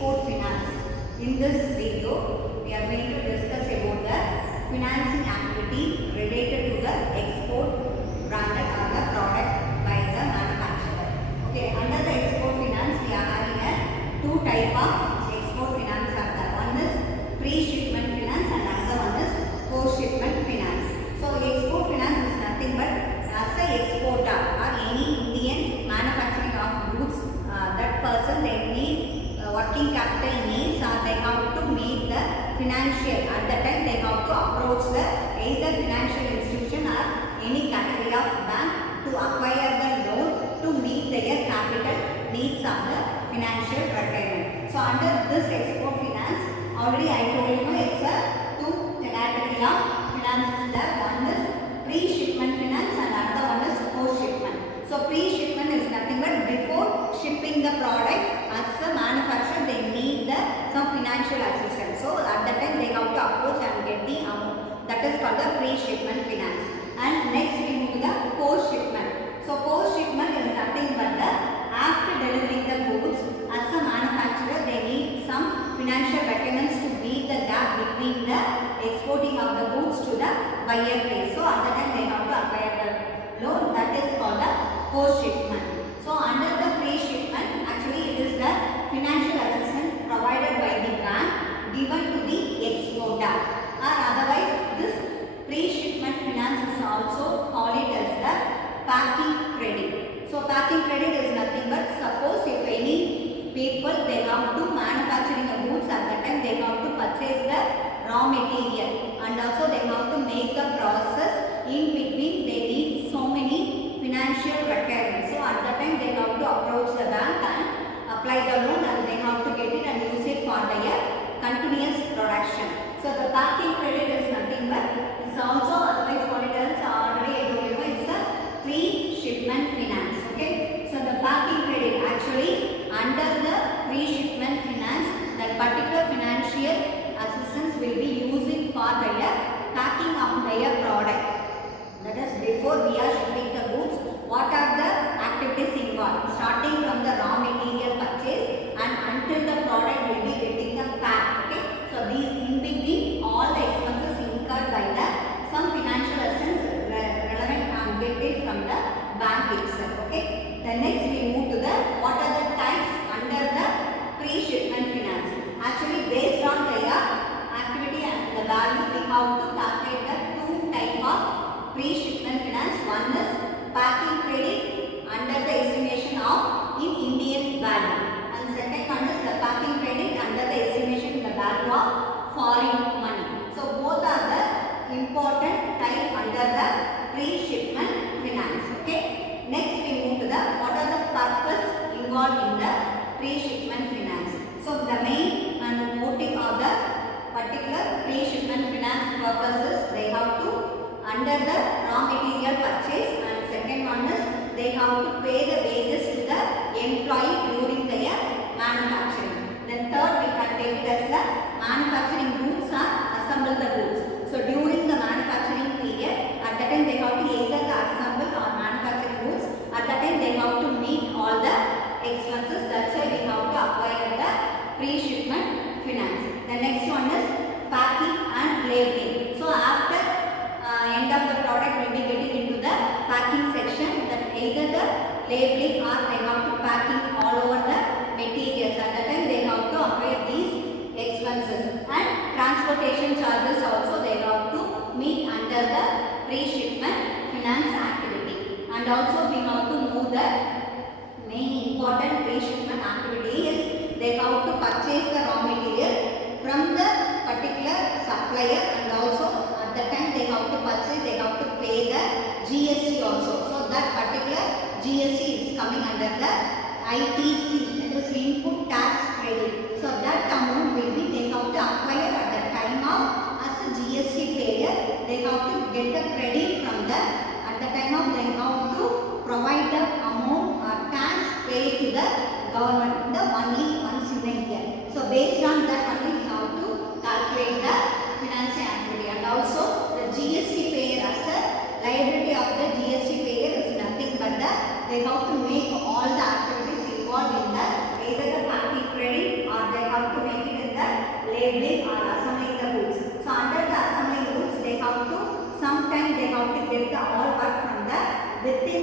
export finance. In this video, we are going to discuss about the financing activity related to the export branded or the product by the manufacturer. Okay, under the export finance, we are having two type of export finance are there. One is pre-shipment finance and another one is post-shipment finance. So, export finance is nothing but as a exporter or any Indian manufacturing of goods, that person they need working capital needs or they have to meet the financial, at the time they have to approach the either financial institution or any category of bank to acquire the loan to meet their capital needs of the financial requirement. So under this export finance, already I told you it's a two category of finances there. One is pre-shipment finance and another one is post-shipment. So pre-shipment is nothing but before shipping the product, as a manufacturer they need some financial assistance. So at that time they have to approach and get the amount. That is called the pre-shipment finance. And next we move to the post-shipment. So post-shipment is nothing but the after delivering the goods, as a manufacturer they need some financial requirements to meet the gap between the exporting of the goods to the buyer place. So at that time they have to acquire the loan, that is called the post-shipment. So under the pre-shipment, actually it is the financial assistance provided by the bank given to the exporter, or otherwise this pre-shipment finance is also called it as the packing credit. So packing credit is nothing but suppose if any people they have to manufacturing the goods, at that time they have to purchase the raw material and also they have to make the process. In between they need so many financial requirements. So at that time they have to approach the bank and apply the loan and they have to get it and use it for their continuous production. So the packing credit is nothing but it's also otherwise called it as already I told you it's a pre-shipment finance. Okay. So the packing credit actually under the pre-shipment finance, that particular financial assistance will be using for their packing of their product. That is before we are shipping the goods, what are the activities involved? Starting from the raw material purchase and until the product will be getting the pack. Okay. So these in between all the expenses incurred by the some financial assistance relevant and get it from the bank itself. Okay. The next we move to the what are the types under the pre-shipment finance. Actually based on their activity and the value we have to calculate the two type of pre-shipment finance. One is packing credit under the estimation of in Indian value, and second one is the packing credit under the estimation in the value of foreign money. So both are the important type under the pre-shipment finance. Okay. Next we move to the what are the purpose involved in the pre-shipment finance. So the main and motive of the particular pre-shipment finance purposes, they have to under the raw material purchase, and second one is they have to pay the wages to the employee during their manufacturing. Then third we can take it as the manufacturing goods or assemble the goods. So during the manufacturing period, at that time they have to either assemble or manufacture goods. At that time they have to meet all the expenses. That's why we have to acquire the pre-shipment finance. The next one is packing and labeling. So after end of the product will be getting into the packing section, that either the labeling or they have to packing all over the materials. At that time they have to acquire these expenses, and transportation charges also they have to meet under the pre-shipment finance activity. And also we have to move the main important pre-shipment activity is they have to purchase the raw material from the particular supplier, and also at the time they have to purchase, they have to pay the GST also. So that particular GST is coming under the ITC, that is input tax credit. So that amount will be they have to acquire at the time of as a GST payer. They have to get the credit from the at the time of they have to provide the amount or tax paid to the government the only once in a year. So based on that only we have to calculate the financing activity. And also the GST payer as a liability of the GST payer is nothing but they have to make all the activities involved in the either the packing credit or they have all work from the within